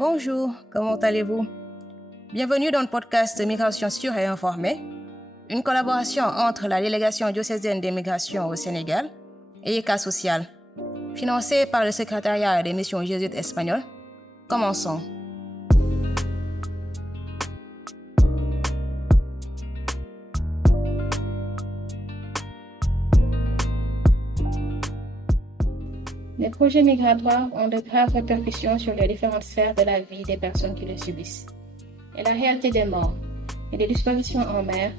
Bonjour, comment allez-vous? Bienvenue dans le podcast Migration sûre et informée, une collaboration entre la délégation diocésaine des migrations au Sénégal et ECA Social, financée par le secrétariat des missions jésuites espagnoles. Commençons. Les projets migratoires ont de graves répercussions sur les différentes sphères de la vie des personnes qui les subissent. Et la réalité des morts et des disparitions en mer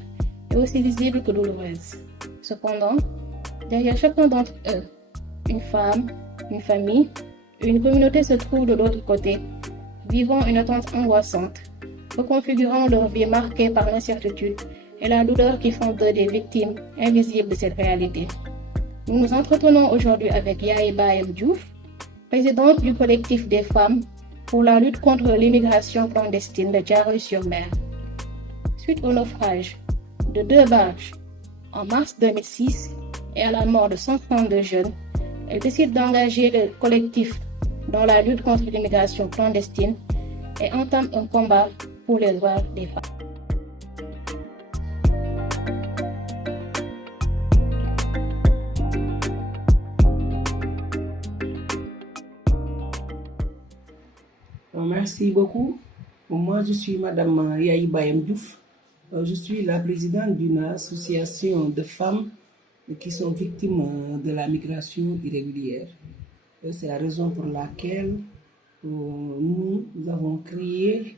est aussi visible que douloureuse. Cependant, derrière chacun d'entre eux, une femme, une famille, une communauté se trouve de l'autre côté, vivant une attente angoissante, reconfigurant leur vie marquée par l'incertitude et la douleur qui font d'eux des victimes invisibles de cette réalité. Nous nous entretenons aujourd'hui avec Yaye Bayem Diouf, présidente du collectif des femmes pour la lutte contre l'immigration clandestine de Thiaroye-sur-Mer. Suite au naufrage de 2 barges en mars 2006 et à la mort de 132 jeunes, elle décide d'engager le collectif dans la lutte contre l'immigration clandestine et entame un combat pour les droits des femmes. Merci beaucoup. Moi, je suis Madame Yaye Bayem Diouf. Je suis la présidente d'une association de femmes qui sont victimes de la migration irrégulière. C'est la raison pour laquelle nous avons créé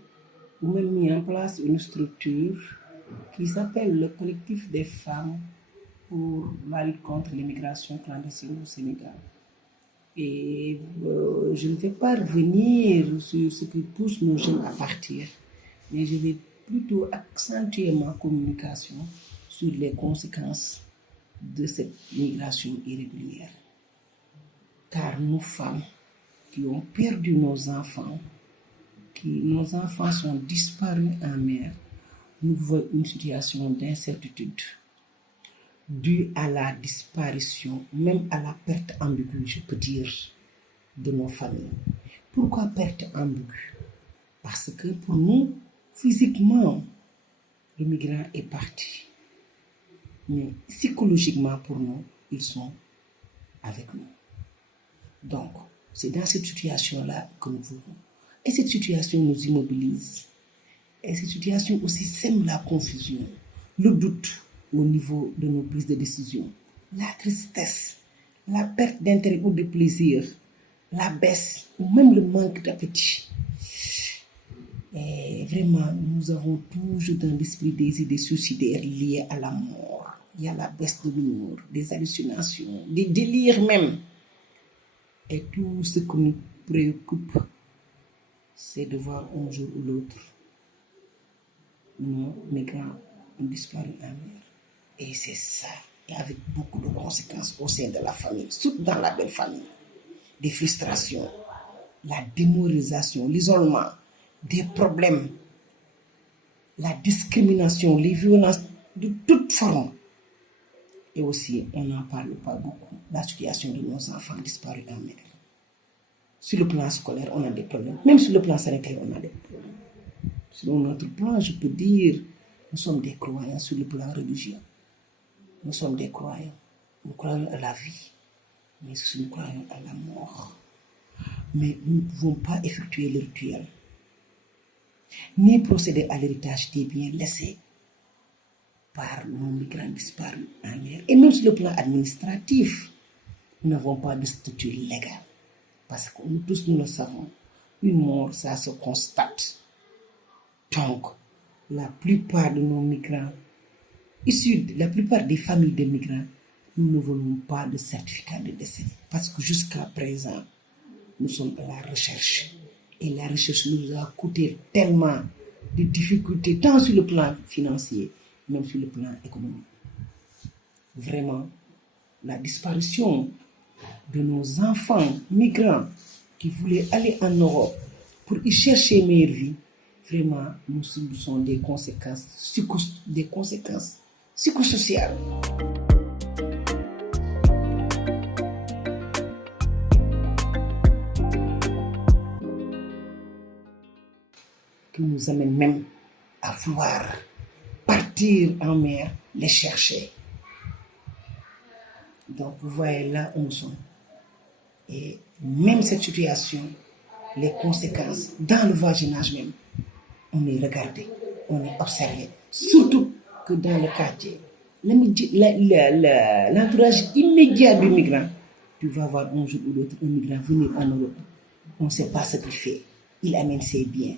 ou même mis en place une structure qui s'appelle le collectif des femmes pour la lutte contre l'immigration clandestine au Sénégal. Et je ne vais pas revenir sur ce qui pousse nos jeunes à partir, mais je vais plutôt accentuer ma communication sur les conséquences de cette migration irrégulière. Car nos femmes qui ont perdu nos enfants sont disparus en mer, nous vivons une situation d'incertitude due à la disparition, même à la perte ambiguë, je peux dire, de nos familles. Pourquoi perte ambiguë? Parce que pour nous, physiquement, le migrant est parti. Mais psychologiquement, pour nous, ils sont avec nous. Donc, c'est dans cette situation-là que nous vivons. Et cette situation nous immobilise. Et cette situation aussi sème la confusion, le doute au niveau de nos prises de décision, la tristesse, la perte d'intérêt ou de plaisir, la baisse ou même le manque d'appétit. Et vraiment, nous avons toujours dans l'esprit des idées suicidaires liées à la mort. Il y a la baisse de l'humeur, des hallucinations, des délires même. Et tout ce qui nous préoccupe, c'est de voir un jour ou l'autre nos migrants ont disparu en mer. Et c'est ça, et avec beaucoup de conséquences au sein de la famille, surtout dans la belle famille. Des frustrations, la démoralisation, l'isolement, des problèmes, la discrimination, les violences de toutes formes. Et aussi, on n'en parle pas beaucoup, la situation de nos enfants disparus en mer. Sur le plan scolaire, on a des problèmes. Même sur le plan sanitaire, on a des problèmes. Sur notre plan, je peux dire, nous sommes des croyants sur le plan religieux. Nous sommes des croyants. Nous croyons à la vie, mais aussi nous croyons à la mort. Mais nous ne pouvons pas effectuer le rituel, ni procéder à l'héritage des biens laissés par nos migrants disparus en mer. Et même sur le plan administratif, nous n'avons pas de statut légal. Parce que nous tous, nous le savons, une mort, ça se constate. Donc, la plupart de nos migrants, la plupart des familles de migrants, nous ne voulons pas de certificat de décès. Parce que jusqu'à présent, nous sommes à la recherche. Et la recherche nous a coûté tellement de difficultés, tant sur le plan financier, même sur le plan économique. Vraiment, la disparition de nos enfants migrants qui voulaient aller en Europe pour y chercher une meilleure vie, vraiment, nous subissons des conséquences psychosociales. qui nous amène même à vouloir partir en mer, les chercher. Donc, vous voyez là où nous sommes. Et même cette situation, les conséquences, dans le voisinage même, on est regardé, on est observé. Surtout que dans le quartier, l'entourage immédiat du migrant, tu vas voir un jour ou l'autre un migrant venir en Europe. On ne sait pas ce qu'il fait. Il amène ses biens.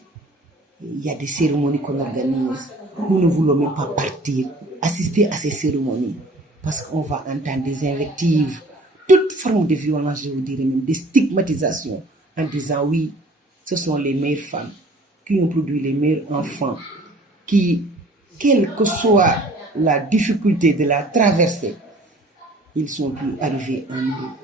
Il y a des cérémonies qu'on organise. Nous ne voulons même pas partir, assister à ces cérémonies, parce qu'on va entendre des invectives, toute forme de violence, je vous dirais même, des stigmatisations, en disant oui, ce sont les meilleures femmes qui ont produit les meilleurs enfants, qui, quelle que soit la difficulté de la traversée, ils sont plus arrivés en Europe.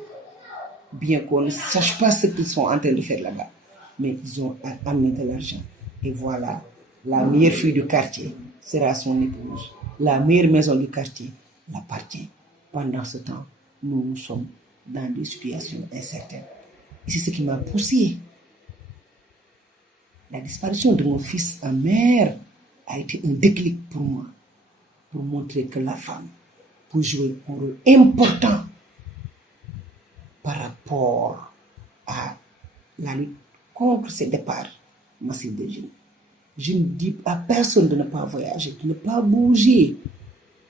Bien qu'on ne sache pas ce qu'ils sont en train de faire là-bas, mais ils ont amené de l'argent. Et voilà, la meilleure fille du quartier sera son épouse. La meilleure maison du quartier l'appartient. Pendant ce temps, nous sommes dans des situations incertaines. Et c'est ce qui m'a poussé. La disparition de mon fils en mer a été un déclic pour moi, pour montrer que la femme peut jouer un rôle important par rapport à la lutte contre ces départs massifs de jeunes. Je ne dis à personne de ne pas voyager, de ne pas bouger,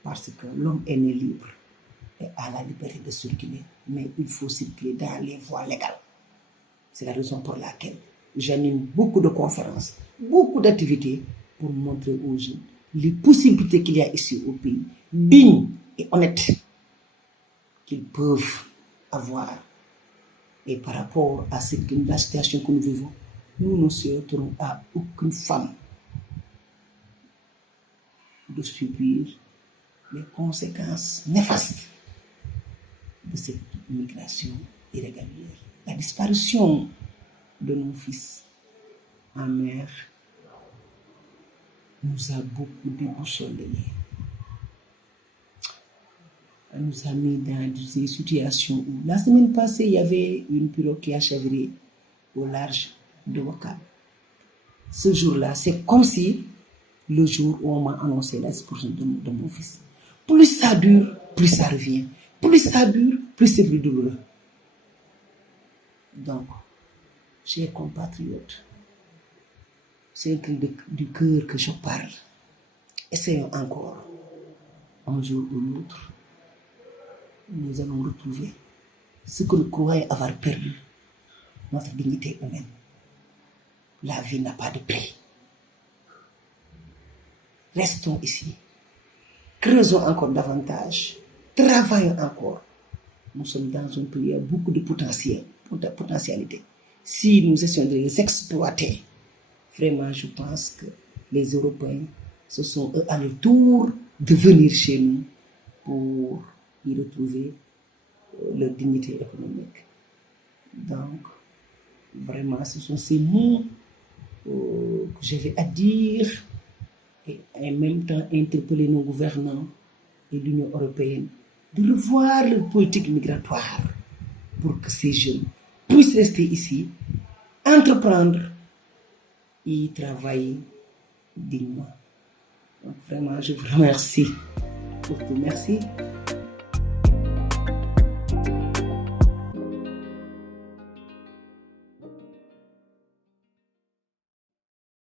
parce que l'homme est né libre et a la liberté de circuler, mais il faut circuler dans les voies légales. C'est la raison pour laquelle j'anime beaucoup de conférences, beaucoup d'activités pour montrer aux jeunes les possibilités qu'il y a ici au pays, dignes et honnêtes, qu'ils peuvent avoir. Et par rapport à la situation que nous vivons, nous ne souhaiterons à aucune femme de subir les conséquences néfastes de cette migration irrégulière. La disparition de nos fils en mer nous a beaucoup déboussolés. Elle nous a mis dans des situations où la semaine passée, il y avait une pirogue qui a chaviré au large de Ouakam. Ce jour-là, c'est comme si le jour où on m'a annoncé la disparition de mon fils. Plus ça dure, plus ça revient. Plus ça dure, plus c'est plus douloureux. Donc, chers compatriotes, c'est un cri du cœur que je parle. Essayons encore, un jour ou l'autre, nous allons retrouver ce que nous croyons avoir perdu, notre dignité humaine. La vie n'a pas de prix. Restons ici. Creusons encore davantage. Travaillons encore. Nous sommes dans un pays où il y a beaucoup de potentialité. Si nous essayons de les exploiter, vraiment, je pense que les Européens, ce sont eux à leur tour de venir chez nous pour y retrouver leur dignité économique. Donc, vraiment, ce sont ces mots que j'avais à dire et en même temps interpeller nos gouvernants et l'Union européenne de revoir leur politique migratoire pour que ces jeunes puissent rester ici, entreprendre et travailler dignement. Donc vraiment, je vous remercie pour tout. Merci.